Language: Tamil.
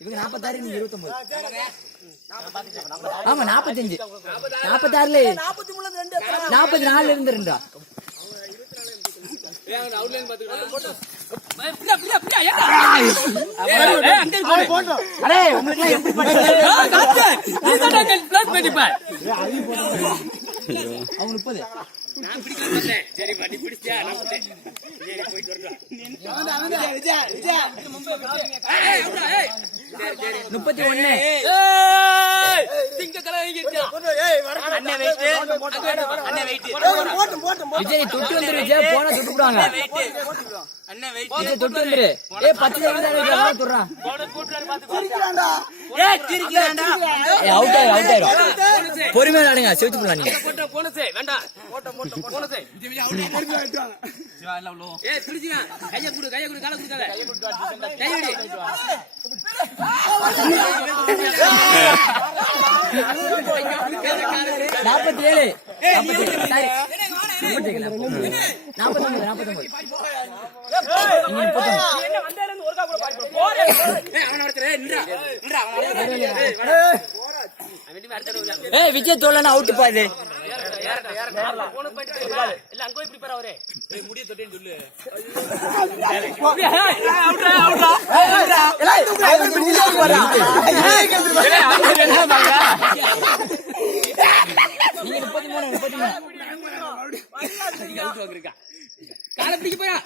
இவங்க 46, நீங்க 29. ஆமா 45, 46ல 44 இருந்து 2. அவங்க 30. நான் பிடிக்க மாட்டேன். சரி வண்டி பிடிச்சா நான் போறேன். சரி போய் வரடா. 31. ஏய் திங்க கலங்கி இருக்கா. அண்ணே வெயிட். அண்ணே வெயிட். விஜய் தொட்டு வந்துரு விஜய் போனா தொட்டு போடுவாங்க. அண்ணே வெயிட். விஜய் தொட்டு வந்துரு. ஏய் 10 செகண்ட் ஆயிடுறா தொடுறா. போட கூட்ல பாத்து சிரிக்கறான்டா. ஏய் சிரிக்கறான்டா. ஏய் அவுட் ஆயிரு. பொறுமையா ஆடுங்க செவுத்து போலாம் நீங்க. போட்ட போனஸ் வேண்டாம். போட்ட போனஸ். விஜய் அவுட் பொறுமையா ஆடுவாங்க. சிவா எல்லாம் உள்ள. ஏய் பிடிச்சிங்க. கைய குடு கால குடுக்காத. கை விடு. 47. 49. விஜய் தோழனா அவுட் பாது. நீங்க 33 கால பிடிக்க போயா